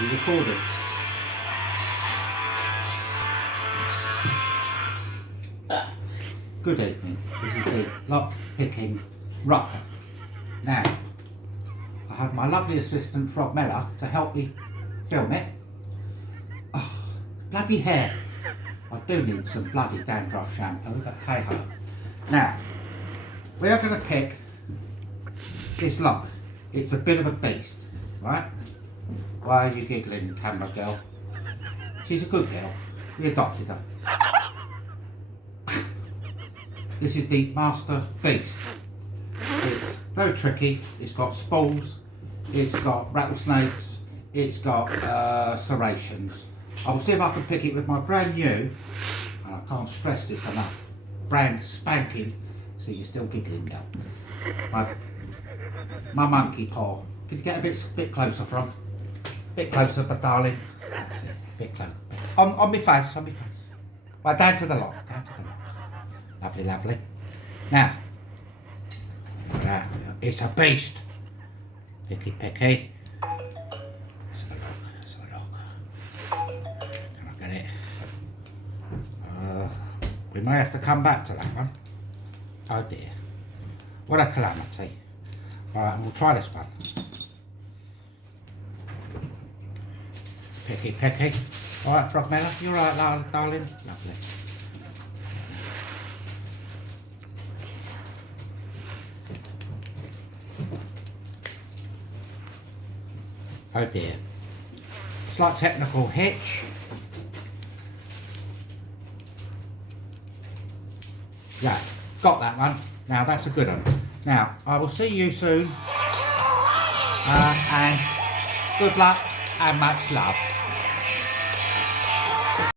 You recording? Good evening. This is the lock picking rocker. Now, I have my lovely assistant Frogmella to help me film it. Oh, bloody hair. I do need some bloody dandruff shampoo, but hey ho. Now, we are going to pick this lock. It's a bit of a beast, right? Why are you giggling, camera girl? She's a good girl. We adopted her. This is the Master Beast. It's very tricky. It's got spools, it's got rattlesnakes, it's got serrations. I'll see if I can pick it with my brand new, and I can't stress this enough, brand spanking, see you're still giggling, girl. My monkey paw. Could you get a bit closer, Frog? Bit closer, but darling. That's it, bit closer. On my face, on my face. Right, down to the lock, down to the lock. Lovely, lovely. Now, it's a beast. Picky, picky. Let's have a look, let's have a look. Can I get it? We may have to come back to that one. Oh dear. What a calamity. Alright, and we'll try this one. Picky, picky. Alright, Frogmella, you alright, darling? Lovely. Oh dear. Slight technical hitch. Yeah, got that one. Now that's a good one. Now, I will see you soon. And good luck and much love.